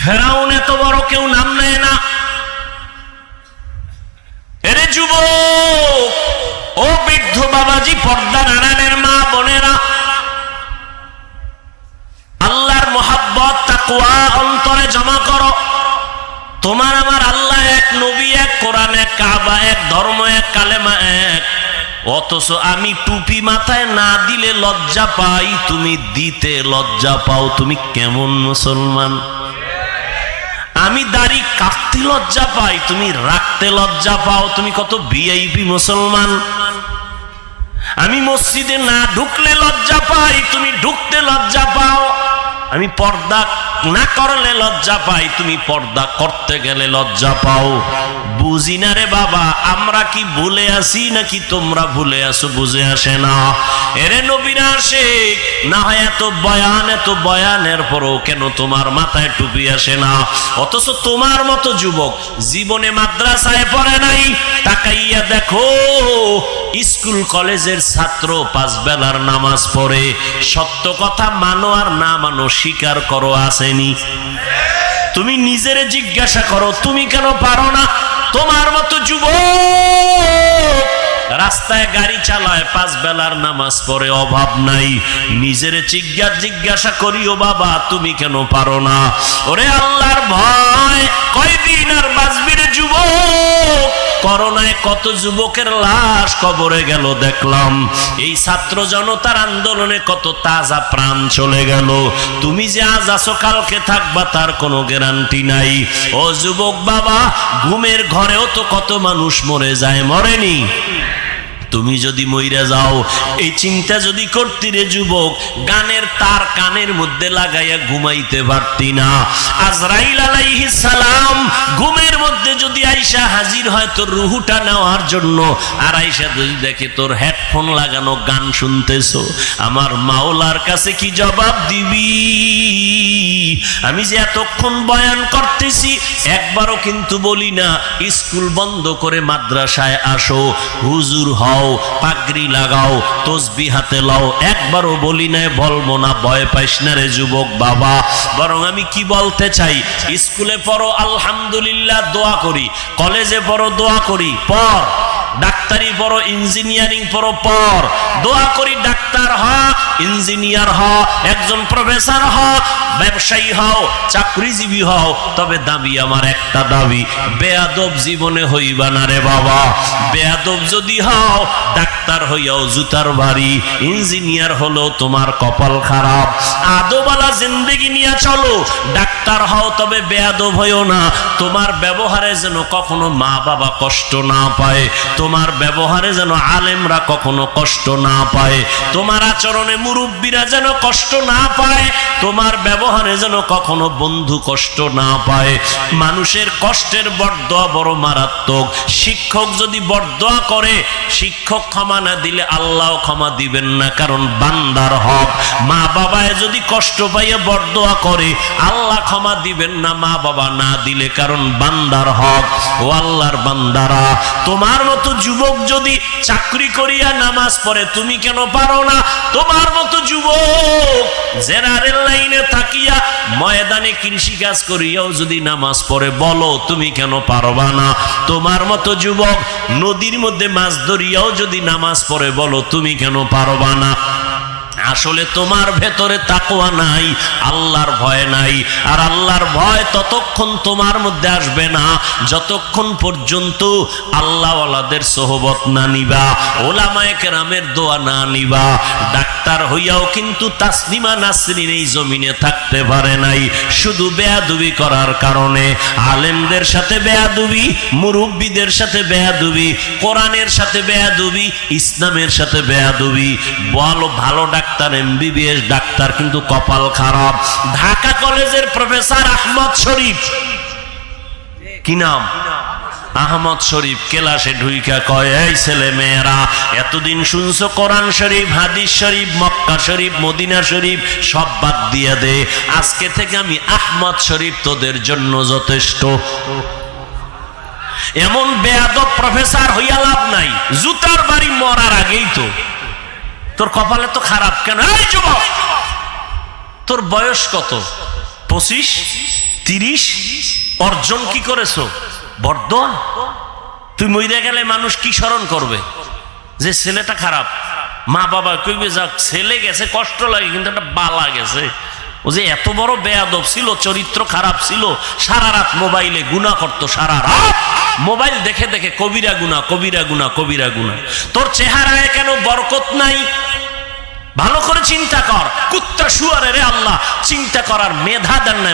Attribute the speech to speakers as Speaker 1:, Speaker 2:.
Speaker 1: ফেরাউন এত বড় কেউ নাম নেয় না। এরে যুব ও বৃদ্ধ বাবাজি, পর্দা নারায়ণের মা, বোনেরা। আল্লাহর মোহাব্বত তাকুয়া অন্তরে জমা করো। তোমার আমার আল্লাহ এক নবী, এক কোরআন, এক কাবা, এক ধর্ম, এক কালেমা, এক। অথচ আমি টুপি মাথায় না দিলে লজ্জা পাই, তুমি দিতে লজ্জা পাও, তুমি কেমন মুসলমান? আমি দাড়ি কাটতে লজ্জা পাই, তুমি রাখতে লজ্জা পাও, তুমি কত ভিআইপি মুসলমান। আমি মসজিদে না ঢুকলে লজ্জা পাই, তুমি ঢুকতে লজ্জা পাও। আমি পর্দা না করলে লজ্জা পাই, তুমি পর্দা করতে গেলে লজ্জা পাও। বুঝি না রে বাবা, আমরা কি ভুলে আসি নাকি তোমরা ভুলে আসো, বুঝে আসে না। এরে নবীরা আসে না হয় এত বয়ান, এত বয়ানের পরও কেন তোমার মাথায় টুপি আসে না? অথচ তোমার মতো যুবক জীবনে মাদ্রাসায় পড়ে নাই, তাকাইয়া দেখো, স্কুল কলেজের ছাত্র পাঁচ বেলার নামাজ পড়ে। সত্য কথা মানো আর না মানো স্বীকার করো, আসেনি। তুমি নিজের জিজ্ঞাসা করো, তুমি কেন পারো না? তোমার মতো যুব রাস্তায় গাড়ি চালায়, পাঁচ বেলার নামাজ পড়ে অভাব নাই। নিজের জিজ্ঞাসা জিজ্ঞাসা করিও বাবা, তুমি কেন পারো না? ওরে আল্লাহর ভয় কয়দিন করোনায় কত যুবকের লাশ কবরে গেল দেখলাম। এই ছাত্র জনতার আন্দোলনে কত তাজা প্রাণ চলে গেল। তুমি যে আজ আসো কালকে থাকবা, তার কোনো গ্যারান্টি নাই। ও যুবক বাবা, ঘুমের ঘরেও তো কত মানুষ মরে যায়, মরেনি। তুমি যদি মইরা যাও, এই চিন্তা যদি করতি রে যুবক, গানের তার কানের মধ্যে লাগাইয়া ঘুমাইতে পারতি না। আজরাইল আলাইহিস সালাম ঘুমের মধ্যে যদি আইসা হাজির হয় তোর রুহুটা নেওয়ার জন্য, আর আইসা যদি দেখে তোর হেডফোন লাগানো, গান শুনতেছো, আমার মাওলার কাছে কি জবাব দিবি? আমি যে এতক্ষণ বয়ান করতেছি, একবারও কিন্তু বলি না, স্কুল বন্ধ করে মাদ্রাসায় আসো, হুজুর হও, পাগড়ি লাগাও তসবি হাতে লাও, একবারও বলি না, বলব না, ভয় পাইস না রে যুবক বাবা। বরং আমি কি বলতে চাই, স্কুলে পড়ো, আলহামদুলিল্লাহ, দোয়া করি, কলেজে পড়ো, দোয়া করি পর ডাক্তারি পড়ো ইঞ্জিনিয়ারিং পড়ো পর দোয়া করি ডাক্তার হ ইঞ্জিনিয়ার হ, একজন প্রফেসর হ, ব্যবসায়ী হও, চাকরিজীবী হও, তবে দাবি আমার একটা দাবি, বেয়াদব জীবনে হইবা না রে বাবা। বেয়াদব যদি হও, ডাক্তার হইয়াও জুতার বাড়ি ইঞ্জিনিয়ার হলো তোমার কপাল খারাপ। আদোবালা জিন্দগি নিয়ে চলো, ডাক্তার হও, তবে বেয়াদব হইও না। তোমার ব্যবহারে যেন কখনো মা বাবা কষ্ট না পায়, তোমার ব্যবহারে যেন আলেমরা কখনো কষ্ট না পায়, তোমার আচরণে মুরব্বীরা যেন কষ্ট না পায়, তোমার ব্যবহারে যেন কখনো বন্ধু কষ্ট না পায়। মানুষের কষ্টের বরদোয়া বড় মারাত্মক। শিক্ষক যদি বরদোয়া করে, শিক্ষক ক্ষমা না দিলে আল্লাহ ক্ষমা দিবেন না, কারণ বান্দার হক। মা বাবায় যদি কষ্ট পাইয়ে বরদোয়া করে, আল্লাহ ক্ষমা দিবেন না, মা বাবা না দিলে, কারণ বান্দার হক ও আল্লাহর বান্দারা। তোমার মতো যুবক যদি চাকরি করিয়া নামাজ পড়ে, তুমি কেন পারো না? তোমার মতো যুবক জেনারেল লাইনে থাকিয়া ময়দানে কৃষি কাজ করিয়াও যদি নামাজ পড়ে, বলো তুমি কেন পারবা না? তোমার মতো যুবক নদীর মধ্যে মাছ ধরিয়াও যদি নামাজ পড়ে, বলো তুমি কেন পারবা না? আসলে তোমার ভেতরে তাকোয়া নাই, আল্লাহর ভয় নাই। আর আল্লাহর ভয় ততক্ষণ তোমার মধ্যে আসবে না, যতক্ষণ পর্যন্ত আল্লাহওয়ালাদের সোহবত না নিবা, ওলামায়ে রামের দোয়া না নিবা। ডাক্তার হইয়াও কিন্তু তাসলিমা নাসরিন এই জমিনে থাকতে পারে নাই, শুধু বেয়াদুবি করার কারণে। আলেমদের সাথে বেয়াদুবি, মুরব্বীদের সাথে বেয়াদুবি, কোরআনের সাথে বেয়াদুবি, ইসলামের সাথে বেয়াদুবি। বল ভালো ডাক্তার এমবিবিএস ডাক্তার, কিন্তু কপাল খারাপ। ঢাকা কলেজের প্রফেসর আহমদ শরীফ। কি নাম? আহমদ শরীফ, কেলাসে ঢুইকা কয়, এই ছেলে মেয়েরা, এতদিন শুনছো কোরআন শরীফ, হাদিস শরীফ, মক্কা শরীফ, মদিনা শরীফ, সব বাদ দিয়ে দে। আজকে থেকে আমি আহমদ শরীফ তোদের জন্য যথেষ্ট। এমন বেয়াদব প্রফেসর হইয়া লাভ নাই। জুতার বাড়ি মরার আগেই তো। তোর কপালে তো খারাপ কেন? তোর বয়স কত? পঁচিশ? তিরিশ? অর্জন কি করেছ? বর্ধন তুই মইরা গেলে মানুষ কি স্মরণ করবে? যে ছেলেটা খারাপ, মা বাবা কইবে, যাক, ছেলে গেছে, কষ্ট লাগে, কিন্তু একটা বালা গেছে। ও যে এত বড় বেয়াদব ছিল, চরিত্র খারাপ ছিল, সারা রাত মোবাইলে গুণা করতো, সারা রাত। মোবাইল দেখে দেখে কবিরা গুণা কবিরা গুণা কবিরা গুণা তোর চেহারায় কেন বরকত নাই? ভালো করে চিন্তা কর। কুত্তা শুয়ারে রে আল্লাহ চিন্তা করার মেধা দেন